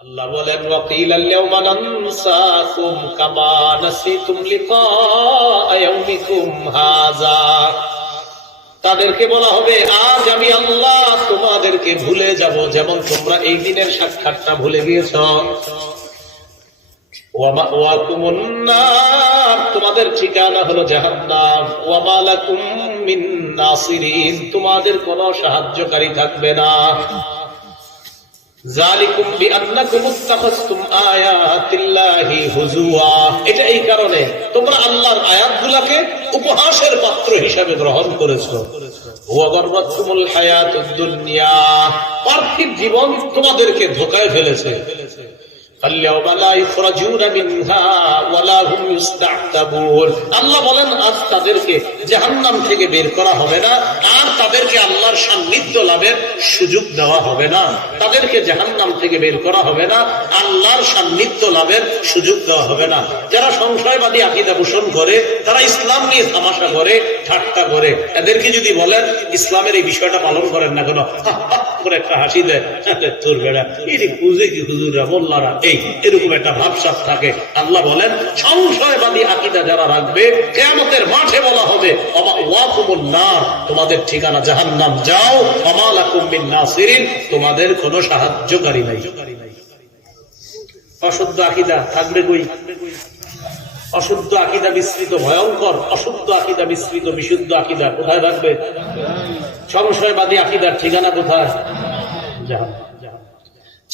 আল্লাহ বলেন ওয়াকিলাল ইয়াওমা নানসাকুম কামা নাসিতুম লিকা ইয়াউমিকুম হাযা। তাদেরকে বলা হবে আজ আমি আল্লাহ তোমাদেরকে ভুলে যাব যেমন তোমরা এই দিনের সাক্ষাৎটা ভুলে গিয়েছ। ওয়া মাওয়াকুমুন নার, তোমাদের ঠিকানা হলো জাহান্নাম। ওয়া মা লাকুম মিন নাসিরিন, তোমাদের কোনো সাহায্যকারী থাকবে না। যালিকুম বিআন্নাকুম ইত্তাখাযতুম আয়াতিল্লাহি হুজুয়া, এটা এই কারণে তোমরা আল্লাহর আয়াতগুলোকে উপহাসের পাত্র হিসাবে গ্রহণ করেছো। ওয়া গররাতকুমুল হায়াতুদ দুনিয়া, পার্থিব জীবন তোমাদেরকে ধোঁকায় ফেলেছে। আল্লাহ বলেন আজ তাদেরকে জাহান্নাম থেকে বের করা হবে না, আর তাদেরকে আল্লাহর সান্নিধ্য লাভের সুযোগ দেওয়া হবে না। তাদেরকে জাহান্নাম থেকে বের করা হবে না, আল্লাহর সান্নিধ্য লাভের সুযোগ দেওয়া হবে না। যারা সংশয়বাদী আকীদা পোষণ করে, তারা ইসলাম নিয়ে তামাশা করে, ঠাট্টা করে, এদেরকে যদি বলেন ইসলামের এই বিষয়টা পালন করেন না কেন, করে একটা হাসি দেয়, তোর বেড়া এটি বুঝে কি হুজুররা মোল্লারা এই এরকম একটা ভাবসাব থাকে। আল্লাহ বলেন সংশয়বাদী আকীদা যারা রাখবে কিয়ামতের মাঠে বলা হবে ওয়াকুমুন নার, তোমাদের ঠিকানা জাহান্নাম, যাও। ওয়া লাকুম মিন নাসিরিন, তোমাদের কোনো সাহায্যকারী নাই। অশুদ্ধ আকীদা থাকবে কই? অশুদ্ধ আকীদা মিশ্রিত ভয়ঙ্কর, অশুদ্ধ আকীদা মিশ্রিত বিশুদ্ধ আকীদা কোথায় থাকবে? সংশয়বাদী আকীদার ঠিকানা কোথায়? জাহান্নাম।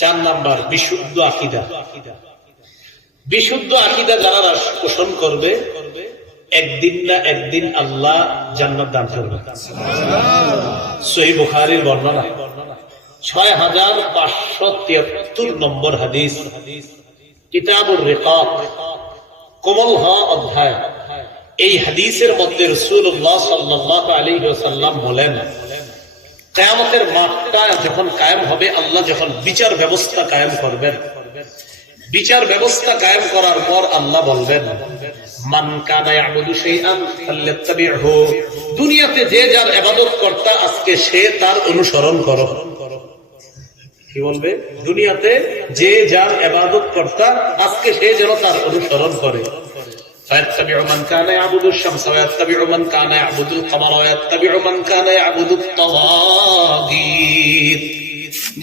4 নাম্বার বিশুদ্ধ আকীদা। বিশুদ্ধ আকীদা যারা পোষণ করবে, একদিন না একদিন আল্লাহ জান্নাত দান করবে। সহিহ বুখারীর বর্ণনা 6573 নম্বর হাদিস, কিতাবুর রিকাক, কোমল হওয়া অধ্যায়। এই হাদিসের মধ্যে রাসূলুল্লাহ সাল্লাল্লাহু আলাইহি ওয়াসাল্লাম বলেন, কিয়ামতের মাঠটা যখন কায়েম হবে, আল্লাহ যখন বিচার ব্যবস্থা কায়েম করবেন, বিচার ব্যবস্থা কায়েম করার পর আল্লাহ বলবেন মান কানা ইয়াবুদু শাইআন ফাল্যাত্তাবিহু, দুনিয়াতে যে যার ইবাদত করতা আজকে সে তার অনুসরণ করো। কি বলবে? দুনিয়াতে যে যার ইবাদত করতা আজকে সে যেন তার অনুসরণ করে। فيتبع من كان يعبد الشمس ويتبع من كان يعبد القمر ويتبع من كان يعبد الطواغيت,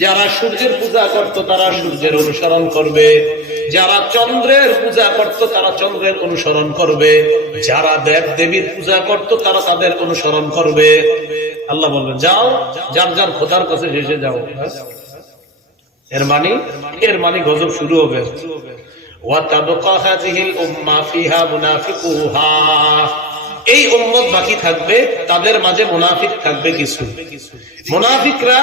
যারা সূর্যের পূজা করত তারা সূর্যের অনুসরণ করবে, যারা চন্দ্রের পূজা করত তারা চন্দ্রের অনুসরণ করবে, যারা দেব দেবীর পূজা করত তারা তাদের অনুসরণ করবে। আল্লাহ বলবেন যাও যার যার খোদার কাছে এসে যাও। এর মানে গজব শুরু হবে। এই উম্মত বাকি থাকবে, তাদের মাঝে মুনাফিক থাকবে কিছু। মুনাফিকরা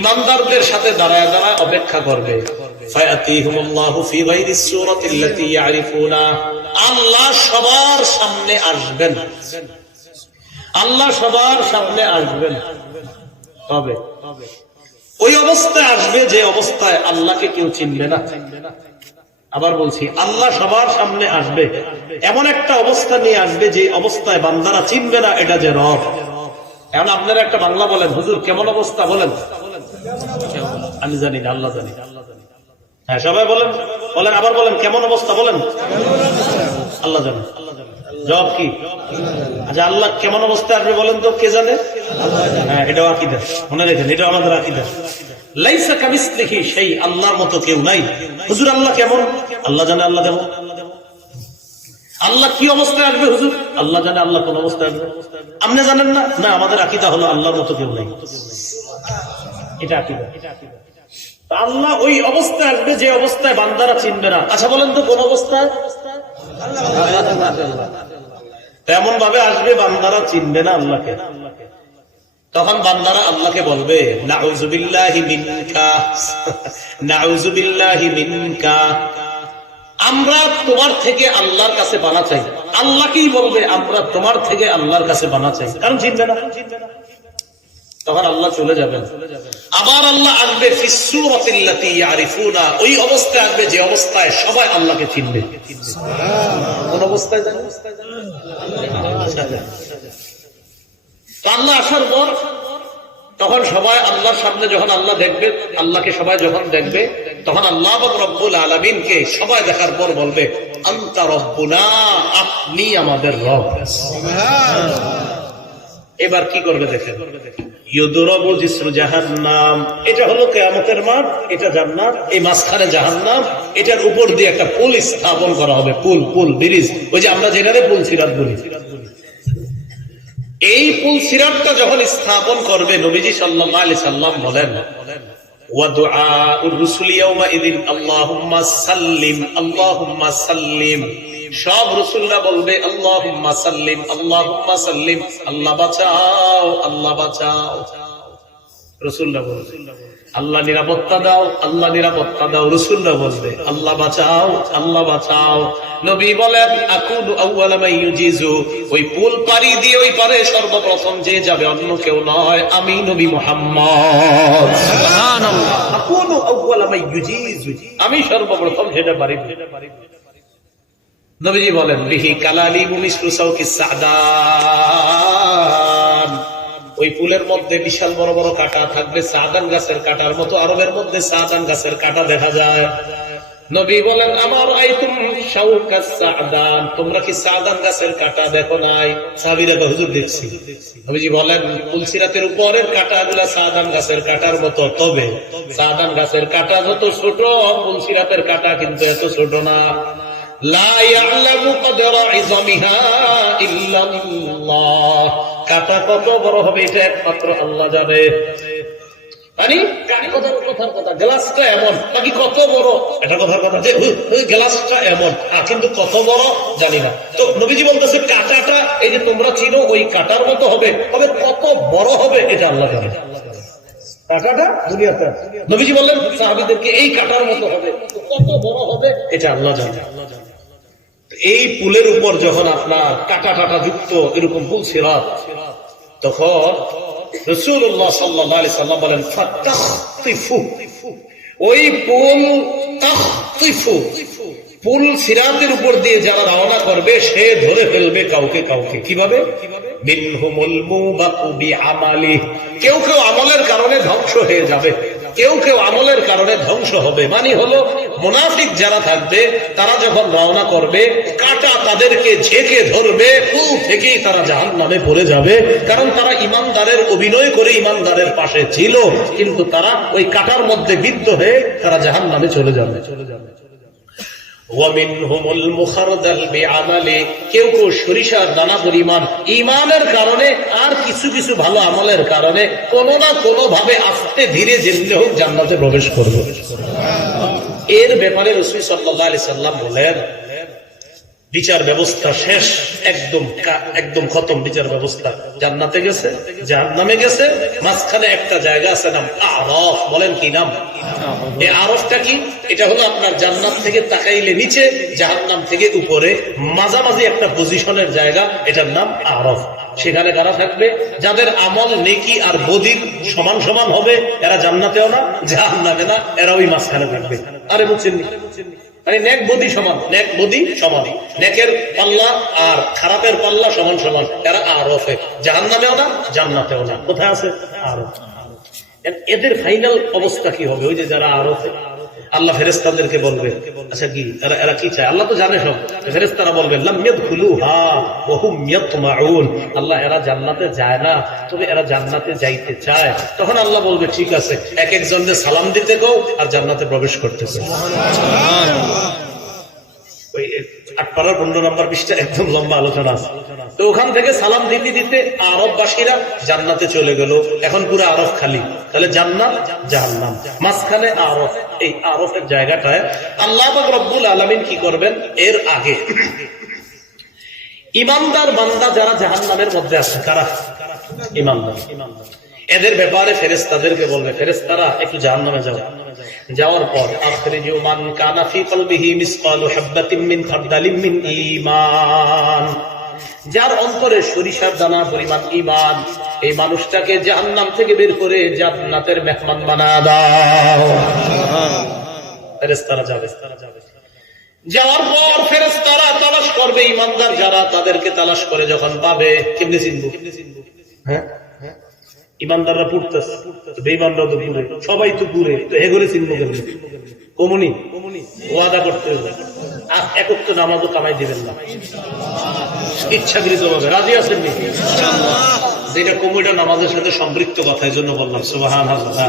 ইমানদারদের সাথে দাঁড়ায় দাঁড়ায় অপেক্ষা করবে। আল্লাহ সবার সামনে আসবেন, আল্লাহ সবার সামনে আসবেন। তবে ওই অবস্থায় আসবে যে অবস্থায় আল্লাহকে কেউ চিনবে না। আবার বলছি, আল্লাহ সবার সামনে আসবে, এমন একটা অবস্থা নিয়ে আসবে যে অবস্থায় বান্দারা চিনবে না এটা যে রব। এখন আপনারা একটা বাংলা বলেন, হুজুর কেমন অবস্থা বলেন? আমি জানি না, আল্লাহ জানি। হ্যাঁ সবাই বলেন, বলেন, আবার বলেন কেমন অবস্থা বলেন? আল্লাহ জানে। জবাব কি? আচ্ছা আল্লাহ কেমন অবস্থা আসবে বলেন তো, কে জানে? হ্যাঁ এটাও আকীদা, মনে রেখেন, এটাও আমাদের আকীদা। লাইসা কামিসলিহি শাই, আল্লাহর মতো কেউ নাই। হুজুর আল্লাহ কেমন? আল্লাহ জানে আল্লাহ কেমন। আল্লাহ কি অবস্থায় আসবে হুজুর? আল্লাহ জানে আল্লাহ কোন অবস্থায় আসবে। আপনি জানেন না? না, আমাদের আকীদা হলো আল্লাহর মতো কেউ নাই। এটা আকীদা। আল্লাহ ওই অবস্থায় আসবে যে অবস্থায় বান্দারা চিনবে না। আচ্ছা বলেন তো কোন অবস্থায়? তেমন ভাবে আসবে বান্দারা চিনবে না আল্লাহকে। তখন বান্দারা আল্লাহকে বলবে নাউযুবিল্লাহি মিনকা, নাউযুবিল্লাহি মিনকা, আমরা তোমার থেকে আল্লাহর কাছে পানা চাই। আল্লাহকেই বলবে আমরা তোমার থেকে আল্লাহর কাছে পানা চাই, কারণ চিনবে না। তখন আল্লাহ চলে যাবেন। আবার আল্লাহ আসবে ফিস সূরাতিল্লাতী ইয়ারিফুনা, ওই অবস্থায় আসবে যে অবস্থায় সবাই আল্লাহকে চিনবে। কোন অবস্থায় জানেন? আল্লাহ আসার পর তখন সবাই আল্লাহর সামনে যখন আল্লাহ দেখবে, আল্লাহকে সবাই যখন দেখবে, তখন আল্লাহ রব্বুল আলামিনকে সবাই দেখার পর বলবে আনতা রব্বুনা, আপনি আমাদের রব। এবার কি করবে দেখেন, ইউদরাবু জিসরু জাহান্নাম, এটা হলো কিয়ামতের মাঠ, এটা জান্নাত, এই মাঝখানে জাহান্নাম, এটার উপর দিয়ে একটা পুল স্থাপন করা হবে, পুল ব্রিজ, ওই যে আমরা যেটারে পুল সিরাত বলি। এই পুল সিরাতটা যখন স্থাপন করবে, নবীজি সাল্লাল্লাহু আলাইহি সাল্লাম বলেন ওয়া দুআউর রাসূল ইয়াউমা ইদিন আল্লাহুম্মা সাল্লিম আল্লাহুম্মা সাল্লিম, সব রাসূলরা বলবে আল্লাহুম্মা সাল্লিম আল্লাহুম্মা সাল্লিম, আল্লাহ বাঁচাও আল্লাহ বাঁচাও। রাসূলরা বলবে আল্লাহ নিরাপত্তা দাও আল্লাহ নিরাপত্তা দাও, রাসূলরা বলবে আল্লাহ বাঁচাও আল্লাহ বাঁচাও। নবী বলেন আকুনু আউওয়ালা মান ইউজিজু, ওই পুল পাড়ি দিয়ে ওই পারে সর্বপ্রথম যে যাবে অন্য কেউ নয়, আমি নবী মুহাম্মদ সুবহানাল্লাহ। আকুনু আউওয়ালা মান ইউজিজু, আমি সর্বপ্রথম সেটা পারি। নবীজি বলেন বিহি কালালিমু মিসলু সাওকিস সাদান, ওই পুলের মধ্যে বিশাল বড় বড় কাঁটা থাকবে, সাদান গাছের কাঁটার মতো। আরবের মধ্যে সাদান গাছের কাঁটা দেখা যায়। নবী বলেন আমার আইতুম শাওকাস সাদান, তোমরা কি সাদান গাছের কাঁটা দেখো নাই? সাহাবীরা তো হুজুর দেখছি। নবীজি বলেন পুল সিরাতের উপরের কাঁটাগুলা সাদান গাছের কাঁটার মতো, তবে সাদান গাছের কাঁটা যত ছোট, পুল সিরাতের কাঁটা কিন্তু এত ছোট না। লা ইয়ালামু কদরা ইযামিহা ইল্লাল্লাহ, কাঁটা কত বড় হবে এটা একমাত্র আল্লাহ জানে। মানে কথার কথা গ্লাসটা এমন নাকি কত বড়, এটা কথার কথা যে গ্লাসটা এমন, কিন্তু কত বড় জানি না। তো নবীজি বলতেছে কাঁটাটা এই যে তোমরা চিনো ওই কাঁটার মতো হবে, তবে কত বড় হবে এটা আল্লাহ জানে। কাঁটাটা দুনিয়াতে নবীজি বললেন সাহাবীদেরকে এই কাঁটার মতো হবে, কত বড় হবে এটা আল্লাহ জানে। এই পুলের উপর যখন আপনার কাঁটা টাটা যুক্ত এরকম পুল সিরাত, তখন রাসূলুল্লাহ সাল্লাল্লাহু আলাইহি সাল্লাম বলেন ফাতাখতিফু, ওই পুল তাখতিফু, পুল সিরাতের উপর দিয়ে যারা রওনা করবে সে ধরে ফেলবে কাউকে কাউকে। কিভাবে? মিনহুমুল মুবাকু বিআমালি, কেউ কেউ আমলের কারণে ধ্বংস হয়ে যাবে, কেউ কেউ আমলের কারণে ধ্বংস হবে। মানে হলো মুনাফিক যারা থাকবে তারা যখন রওনা করবে কাঁটা তাদেরকে ঝেঁকে ধরবে, পুল থেকেই তারা জাহান্নামে পড়ে যাবে। কারণ তারা ইমানদারের অভিনয় করে ইমানদারের পাশে ছিল, কিন্তু তারা ওই কাঁটার মধ্যে বিদ্ধ হয়ে তারা জাহান্নামে চলে যাবে। ওয়ামিনহুমুল মুখারদাল বিআমালি, কেউ কেউ সরিষার দানা পরিমাণ ঈমানের কারণে আর কিছু কিছু ভালো আমলের কারণে কোনো না কোনো ভাবে আস্তে ধীরে যেতে হোক জান্নাতে প্রবেশ করবে। এর ব্যাপারে রাসূল সাল্লাল্লাহু আলাইহি সাল্লাম বলেন বিচার ব্যবস্থা শেষ, একদম খতম বিচার ব্যবস্থা। জান্নাতে গেছে জাহান্নামে গেছে, মাঝখানে একটা জায়গা আছে নাম আরফ। বলেন কি নাম? এই আরফটা কি? এটা হলো আপনার জান্নাত থেকে তাকাইলে নিচে, জাহান্নাম থেকে উপরে, মাঝামাঝি একটা পজিশনের জায়গা, এটার নাম আরফ। সেখানে কারা থাকবে? যাদের আমল নেকি আর বদির সমান সমান হবে, এরা জান্নাতেও না জাহান্নামে না, এরা ওই মাঝখানে থাকবে। আরে বুঝছেন? মানে নেক বদি সমান, নেক বদি সমান, নেকের পাল্লা আর খারাপের পাল্লা সমান সমান, এরা আরফে, জাহান্নামেও না জান্নাতেও না। কোথায় আছে? আরফ। এদের ফাইনাল অবস্থা কি হবে? ওই যে যারা আরফে, আল্লাহ ফেরেশতাদেরকে বলবে আচ্ছা কি এরা কি চায়? আল্লাহ তো জানে সব। ফেরেশতারা বলবে লাম ইয়াদখুলুহা ওয়া হুম ইয়াতমাউন, আল্লাহ এরা জান্নাতে যায় না, তবে এরা জান্নাতে যাইতে চায়। তখন আল্লাহ বলবে ঠিক আছে, এক একজনকে সালাম দিতে কও আর জান্নাতে প্রবেশ করতে কও। সুবহানাল্লাহ। ওই 8 নম্বর পৃষ্ঠা একদম লম্বা আলোচনা আছে। তো ওখান থেকে সালাম দিতে দিতে আরববাসীরা জান্নাতে চলে গেল। এখন পুরো আরব খালি, তাহলে জান্নাত জাহান্নাম, মাঝখানে আরব। এই আরবের জায়গাটায় আল্লাহ পাক রব্বুল আলামিন কি করবেন? এর আগে ইমানদার বান্দা যারা জাহান্নামের মধ্যে আছে, কারা? ইমানদার। এদের ব্যাপারে ফেরেশতাদেরকে বলবে ফেরেশতারা একটু জাহান্নামে যাও। যাওয়ার পর আখরিজু মান কানা ফি কলবিহি মিসকালু হাববাতিন মিন খারদালিন মিন ঈমান, যার অন্তরে সরিষার দানা পরিমাণ ঈমান, এই মানুষটাকে জাহান্নাম থেকে বের করে জান্নাতের মেহমান বানায় দাও। ফেরেশতারা যাবে। যাওয়ার পর ফেরেশতারা তালাশ করবে ঈমানদার যারা, তাদেরকে তালাশ করে যখন পাবে, কেমনে চিনবো? হ্যাঁ, ইমানদাররা পুড়তেছে, বেঈমানরা তো পুড়ে, সবাই তো পুড়ে, তো এগুলো চিনব কেন? কমুনি ওয়াদা করতে হবে আর একত্র নামাজও কামাই দিবেন না ইচ্ছাকৃত ভাবে। রাজি আছেন নি? যেটা কমিটা নামাজের সাথে সম্পৃক্ত কথা, এই জন্য বললাম সুবহানাল্লাহ।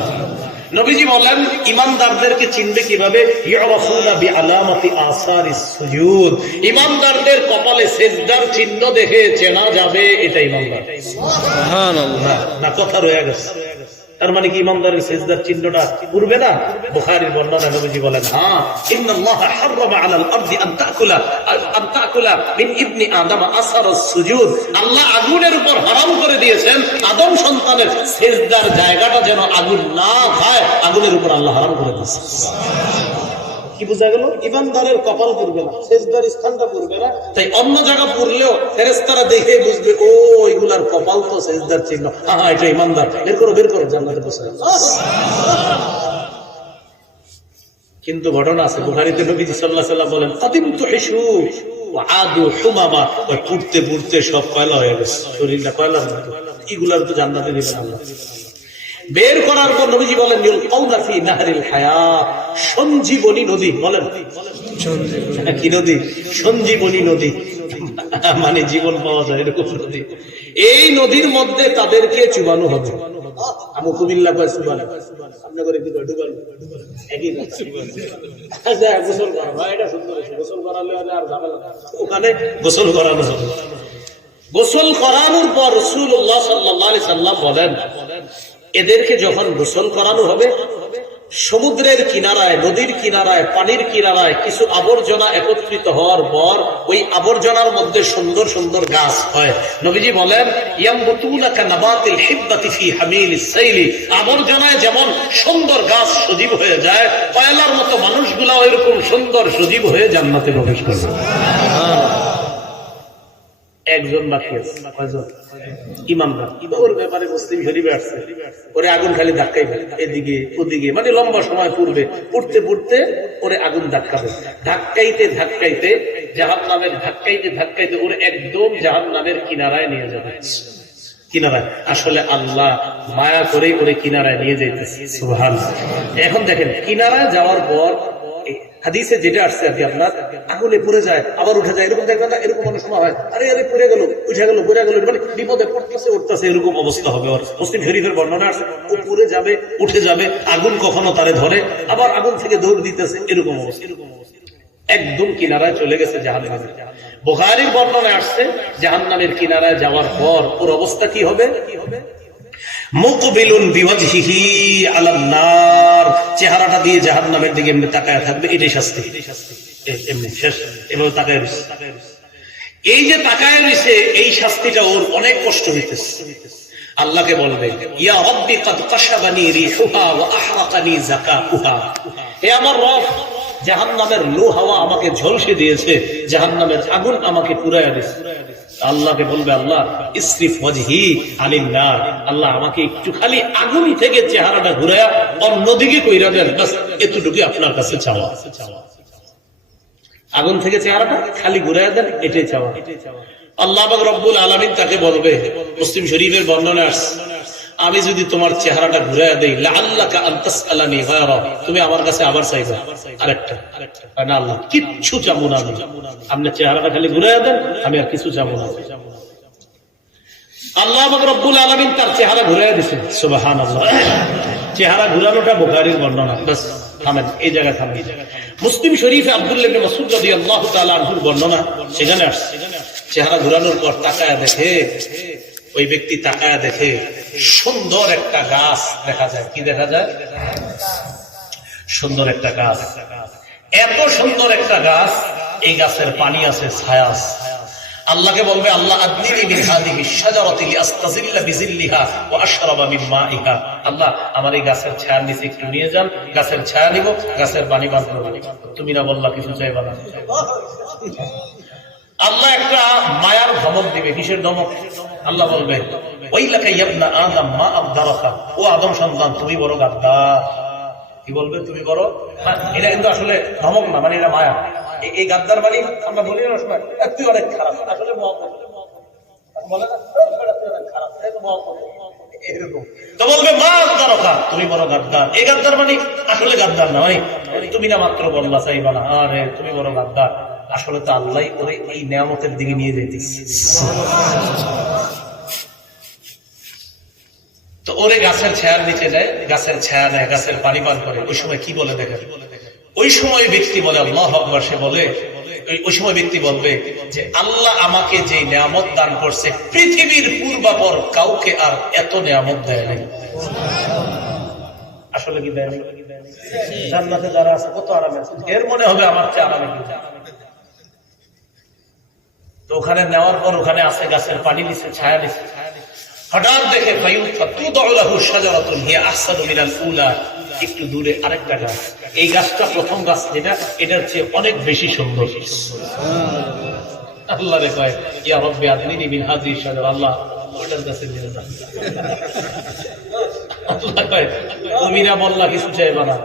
নবীজি বলেন ইমানদারদেরকে চিনবে কিভাবে? ইউরাফুনা বিআলামাতি আসারিস সুজুদ, ইমানদারদের কপালে সিজদার চিহ্ন দেখে চেনা যাবে এটা ইমানদার। সুবহানাল্লাহ। না কথা রয়ে গেছে, তার মানে কি ইমানদারের সিজদার চিহ্নটা পূর্বে না? বুখারীর বর্ণনা নবীজি বলেন হ্যাঁ, ইন্নাল্লাহা হারামা আলাল আরদি আন তাকুলা মিন ইবনি আদম আসারাস সুজুদ, আল্লাহ আগুনের উপর হারাম করে দিয়েছেন আদম সন্তানের সিজদার জায়গাটা যেন আগুন না খায়, আগুনের উপর আল্লাহ হারাম করে দিয়েছেন। কি বোঝা গেল? ইমানদারের কপাল পুড়বে না, সিজদার স্থানটা পুড়বে না, তাই অন্য জায়গা পুড়লেও ফেরেশতারা দেখে বুঝবে ও এগুলার কপাল তো সিজদার চিহ্ন, হ্যাঁ এটা ইমানদার, বের করো জান্নাতে পৌঁছে যাবে। কিন্তু ঘটনা আছে বুখারীতে, নবীজি সাল্লাল্লাহু আলাইহি ওয়াসাল্লাম বলেন কাদিমতু হিশু ওয়া আদু হুমামা, পুড়তে পুড়তে সব কয়লা হয়ে গেছে, শরীরটা কয়লার মতো, এগুলার তো জান্নাতে দিবেন আল্লাহ। বের করার পর নবীজি বলেন ইউলকাউনা ফি নাহরিল হায়াত, সঞ্জীবনী নদী। বলেন কি নদী? সঞ্জীবনী নদী, মানে জীবন পাওয়া যায় এরকম নদী। এই নদীর মধ্যে তাদেরকে চুবানো হবে। আমি কুমিল্লা কয় চুবানো, আপনি করে কি ডুবানো একই কথা। গোসল করা ভাই, এটা সুন্দর, গোসল করালে আর ঝামেলা না, ওখানে গোসল করানো হবে। গোসল করানোর পর রাসূলুল্লাহ সাল্লাল্লাহু আলাইহি সাল্লাম বলেন এদেরকে যখন গোসল করানো হবে, সমুদ্রের কিনারায়, নদীর কিনারায়, পানির কিনারায় কিছু আবর্জনা একত্রিত হওয়ার পর ওই আবর্জনার মধ্যে সুন্দর সুন্দর গাছ হয়। নবীজি বলেন ইয়ামবুতুনা কানাবাতিল হিব্বাতি ফি হামিলিস সাইলি, আবর্জনায় যেমন সুন্দর গাছ সজীব হয়ে যায়, কয়লার মতো মানুষগুলা এরকম সুন্দর সজীব হয়ে জান্নাতে প্রবেশ করবে। একজন বাকি আছে, কয়জন? ইমানদার। ওর ব্যাপারে মুসলিম শরীফে আসছে, ওরে আগুন খালি ধাক্কাইবে এদিকে ওদিকে, মানে লম্বা সময় পূর্বে পড়তে পড়তে ওরে আগুন ধাক্কাবে, ধাক্কাইতে ধাক্কাইতে জাহান্নামের ধাক্কাইতে ধাক্কাইতে ওরে একদম জাহান্নামের কিনারায় নিয়ে যাবে। কিনারায় আসলে আল্লাহ মায়া করে ওরে কিনারায় নিয়ে যাইতেছে। সুবহানাল্লাহ। এখন দেখেন কিনারায় যাওয়ার পর হাদিসে যেটা আসছে আর কি, আপনার আগুনে পড়ে যায় আবার উঠে যায়, এরকম দেখবেন না? এরকম অনেক সময় হয়, আরে আরে পড়ে গেল, উঠে গেল, পড়ে গেল, মানে বিপদে পড়তেছে উঠতেছে, এরকম অবস্থা হবে ওর। মুসলিম শরীফের বর্ণনা আছে ও পড়ে যাবে, উঠে যাবে, আগুন কখনো তারে ধরে, আবার আগুন থেকে দৌড় দিতেছে, এরকম অবস্থা। একদম কিনারায় চলে গেছে জাহান্নামে। বুখারীর বর্ণনায় আসছে জাহান্নামের কিনারায় যাওয়ার পর ওর অবস্থা কি হবে? মুকবিলুন বিওয়াজহিহি আলান নার, চেহারাটা দিয়ে জাহান্নামের দিকে এমনি তাকায় থাকবে, এটাই শাস্তি। এমনি শেষ, এভাবে তাকায় রয়েছে। এই যে তাকায় রয়েছে, এই শাস্তিটা ওর অনেক কষ্ট হইতেছে। আল্লাহকে বলবে ইয়া রাব্বি কাদ কাশাবানি রিহুহা ওয়া আহরাকানি যাকাতুহা, হে আমার রব, জাহান্নামের লো হাওয়া আমাকে ঝলসে দিয়েছে, জাহান্নামের আগুন আমাকে পুরাইয়া দিয়েছে। আল্লাহকে বলবে আল্লাহ ইসরিফ ওয়াজহি আনিন নার, আল্লাহ আমাকে একটু খালি আগুন থেকে চেহারাটা ঘুরায়া অন্যদিকে কইরা দেন, বাস এতটুকু আপনার কাছে চাওয়া। আগুন থেকে চেহারাটা খালি ঘুরায়া দেন, এটাই চাওয়া। আল্লাহ পাক রব্বুল আলামিন তাকে বলবে, মুসলিম শরীফের বর্ণনা আসছে, আমি যদি তোমার চেহারাটা ঘুরাইয়া দেই, লাআল্লাকা আন তাসআলানি গায়রা, তুমি আমার কাছে আবার চাইবে আরেকটা। না আল্লাহ কিচ্ছু চাবো না, আপনি চেহারাটা খালি ঘুরাইয়া দেন, আমি আর কিছু চাবো না। আল্লাহ পাক রব্বুল আলামিন তার চেহারা ঘুরাইয়া দিয়েছেন। সুবহানাল্লাহ। চেহারা ঘুরানোটা বুখারীর বর্ণনা। বাস থামেন, এই জায়গায় থামেন। মুসলিম শরীফে আব্দুল্লাহ ইবনে মাসউদ রাদিয়াল্লাহু তাআলা আনহুর বর্ণনা, সেখানে আসছে চেহারা ঘুরানোর পর তাকায়া দেখে, ওই ব্যক্তি তাকায়া দেখে সুন্দর একটা গাছ দেখা যায়। কি দেখা যায়? সুন্দর একটা গাছ। এত সুন্দর একটা গাছ, এই গাছের পানি আছে, ছায়া আছে। আল্লাহকে বলবে আল্লাহ আদনিনি মিন হাদিহি শাজারাতি লিআস্তাজিল্লা বিজিল্লিহা ওয়া আশরাবা মিন মাইহা, আল্লাহ আমার এই গাছের ছায়ার নিচে একটু নিয়ে যান, গাছের ছায়া নিব, গাছের পানি পান করব। তুমি না বললা কিছু চাইবা না? আল্লাহ একটা মায়ার ধমক দিবে। কিসের ধমক? আল্লাহ বলবে ওয়াইলাকা ইয়া আদম মা আবদারাকা, ও আদম সন্তান তুমি বড় গাদ্দার। কি বলবে? তুমি বড়। এটা কিন্তু আসলে ধমক না, মানে এটা মায়া। এই গাদ্দার মানে আমরা বলি না সময় তুই অনেক খারাপ, আসলে মহব্বত বলে না, তুই অনেক খারাপ, এরকম তো বলবে মা দরকার, তুমি বড় গাদ্দার। এই গাদ্দার মানে আসলে গাদ্দার না, মানে তুমি না মাত্র বললা চাইবা না, আরে তুমি বড় গাদ্দার। আসলে তো আল্লাহ করে এই নিয়ামতের দিকে নিয়ে যেতেছে। তো ওরে গাছের ছায়ার নিচে যায়, গাছের ছায়া নেয়, গাছের পানি পান করে। ওই সময় কি বলে দেখেন, ওই সময় ব্যক্তি বলে আল্লাহু আকবার, সে বলে ওই সময় ব্যক্তি বলবে যে আল্লাহ আমাকে যে নিয়ামত দান করছে পৃথিবীর পূর্বাপর কাউকে আর এত নিয়ামত দেয় নাই। আসলে কি দেয় নাই? জান্নাতে যারা আছে কত আরামে আছে, এর মনে হবে আমার চেয়ে আরামে। তো ওখানে নেওয়ার পর ওখানে আছে গাছের পানি নিচ্ছে, ছায়া নিচ্ছে। হঠাৎ দেখে একটু দূরে আরেকটা গাছ। এই গাছটা প্রথম গাছ যেটা, এটার চেয়ে অনেক বেশি সুন্দর। আল্লাহ রে কয় ইয়া রব্বি আদনিনি মিন হাযিহি শাজারা, আল্লাহ ওটার কাছে নিয়ে যান। আল্লাহ কয় তুমি না বললা কিছু চাইবা না।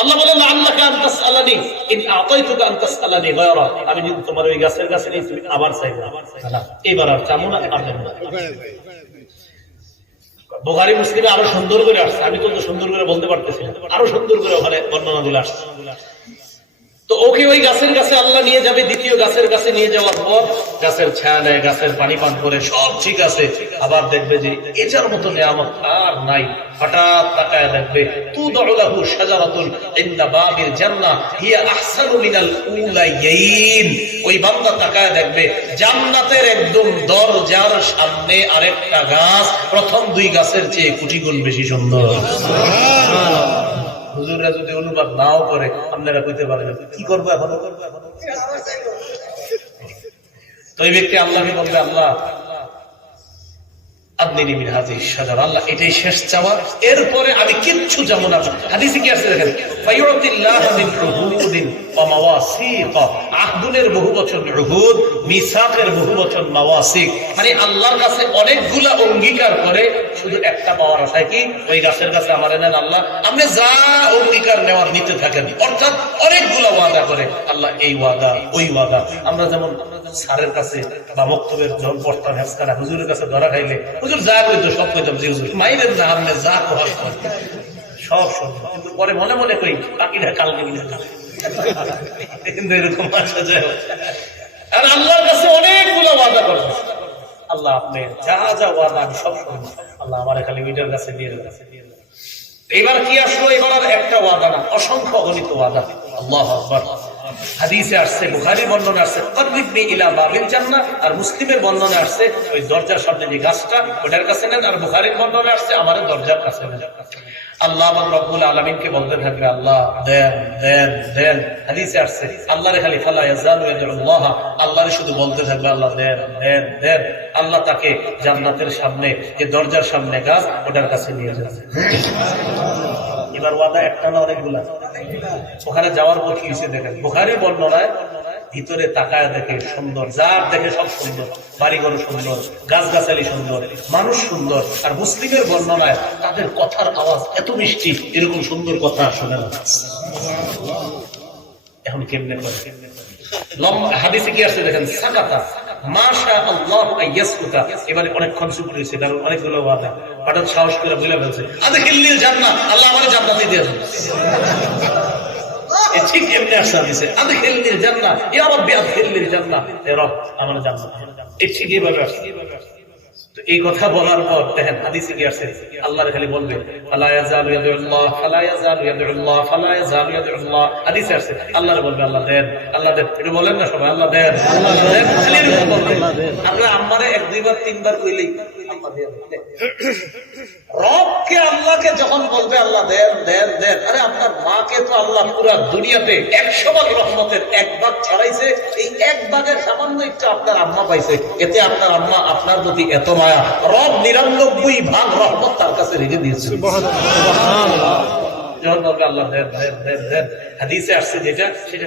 আল্লাহ বলেন আল্লাহকে আন তাসআলানি ইন আতাইতুকা আন তাসআলানি গায়রা, আমি যদি তোমার ওই গাছের কাছে নিয়ে তুমি আবার চাইবা না, এবার আর চামু না, আর দেব না। বুখারী মুসলিমে আরো সুন্দর করে আসছে, আমি তো সুন্দর করে বলতে পারতেছি না, আরো সুন্দর করে ওখানে বর্ণনাগুলো আসছে। তো ওকে ওই গাছের কাছে আল্লাহ নিয়ে যাবে। দ্বিতীয় গাছের কাছে নিয়ে যাওয়ার পর গাছের ছায়া নেয়, গাছের পানি পান করে, সব ঠিক আছে। আবার দেখবে যে এটার মতো নিয়ামত আর নাই। হঠাৎ তাকায় দেখবে তুদউ লাহু শাজারাতুন ইনদা বাবিল জান্নাহ হিয়া আহসানু মিনাল উলাইয়িন। ওই বান্দা তাকায় দেখবে জান্নাতের একদম দরজার সামনে আরেকটা গাছ প্রথম দুই গাছের চেয়ে কোটি গুণ বেশি সুন্দর। সুবহানাল্লাহ। হুজুররা যদি অনুবাদ নাও করে আপনারা কইতে পারেন কি করবো এখন। তো এই ব্যক্তি আল্লাহকে বলবে আল্লাহ আদনিনি মিন হাযিহি শাজারা, আল্লাহ এটাই শেষ চাওয়া, এরপরে আমি কিচ্ছু চাবো না। হাদিসে কি আছে দেখেন, ফায়ুতিল্লাহু মিন উহুদিন ওয়া মাওয়াসিক, আহদুনের বহুবচন উহুদ, মিসাকের বহুবচন মাওয়াসিক। মানে আল্লাহর কাছে অনেকগুলা অঙ্গীকার করে শুধু একটা পাওয়ার আশায় কি ওই গাছের কাছে আমারে নেন আল্লাহ, আপনি যা অঙ্গীকার নেওয়ার নিতে থাকেন। অর্থাৎ অনেকগুলা ওয়াদা করে আল্লাহ, এই ওয়াদা ওই ওয়াদা। আমরা যেমন স্যারের কাছে বা মক্তবের যখন পড়তাম হেফজখানা, হুজুরের কাছে ধরা খাইলে হুজুর যা কইতো সব কইতাম, যে হুজুর মাইরেন না, আপনি যা করার সব শুনবো, কিন্তু পরে মনে মনে করি বাকিটা কালকে কিন্তু এরকম আসা যায়। আর আল্লাহর কাছে অনেকগুলো ওয়াদা করবে, আল্লাহ আপনি যা যা ওয়াদা আমি সব শুনবো, আল্লাহ আমার খালি মিটার কাছে দিয়ে দেন। এবার কি আসলো, এবার আর একটা ওয়াদা না, অসংখ্য অগণিত ওয়াদা। আল্লাহু আকবার। হাদিসে আসছে, বুখারীর বর্ণনা আসছে করিবনি ইলা বাবিল জান্নাহ, আর মুসলিমের বর্ণনা আসছে ওই দরজার সামনে যে গাছটা ওটার কাছে নেন, আর বুখারীর বর্ণনা আসছে আমাদের দরজার কাছে নেন। আল্লাহ রব্বুল আলামিনকে বলতে থাকবে আল্লাহ দেন দেন দেন। হাদিসে আসছে আল্লাহর খালি ফালা ইয়াজালু ইয়াদুল্লাহ, আল্লাহরে শুধু বলতে থাকবে আল্লাহ দেন দেন দেন। আল্লাহ তাকে জান্নাতের সামনে যে দরজার সামনে গাছ ওটার কাছে নিয়ে যাবে। এবার ওয়াদা একটা না অনেকগুলা। ওখানে যাওয়ার পর কি হয়েছে দেখেন, বুখারী বর্ণনায় ভিতরে তাকায় দেখে সুন্দর, যার দেখে সব সুন্দর, বাড়িঘর সুন্দর, গাছগাছালি সুন্দর, মানুষ সুন্দর। আর মুসলিমের বর্ণনায় তাদের কথার আওয়াজ এত মিষ্টি, এরকম সুন্দর কথা শোনে না। এখন কেমনে করে হাদিসে কি আসছে দেখেন, সাকাতা মাশা আল্লাহ আইয়াসকুতা। এবারে অনেকক্ষণ চুপ রয়েছে, কারণ অনেকগুলো ওয়াদা। হঠাৎ সাহস করে বলে ফেলছে আদখিলনিল জান্নাহ, আল্লাহ আমারে জান্নাতে দিয়ে দেন। ঠিক এমনি আসা দিছে আদখিলনিল জান্নাহ, ইয়া রাব্বি আদখিলনিল জান্নাহ, হে রব আমার জান্নাত। ঠিক এইভাবে আসছে। তো এই কথা বলার পর দেখেন হাদিসে কি আসছে, আল্লাহর খালি বলবে ফালা ইয়াজালু ইয়াদুল্লাহ ফালা ইয়াজালু ইয়াদুল্লাহ ফালা ইয়াজালু ইয়াদুল্লাহ। হাদিসে আসছে আল্লাহর বলবে আল্লাহ দেন আল্লাহ দেন। একটু বলেন না সবাই আল্লাহ দেন আল্লাহ দেন, খালি এরকম বলবে। আমরা আম্মারে এক দুইবার তিনবার কইলেই আল্লাহ দেন। রবকে আল্লাহকে যখন বলবে আল্লাহ দেন দেন দেন, আরে আপনার মাকে তো আল্লাহ পুরা দুনিয়াতে 100 ভাগ রহমতের 1 ভাগ ছড়াইছে, এই 1 ভাগের সামান্য একটু আপনার আম্মা পাইছে, এতে আপনার আম্মা আপনার প্রতি এত মায়া, রব 99 ভাগ রহমত তার কাছে রেখে দিয়েছে। সুবহানাল্লাহ। যখন বলবে আল্লাহ দেন দেন দেন দেন, হাদিসে আসছে যেটা সেটা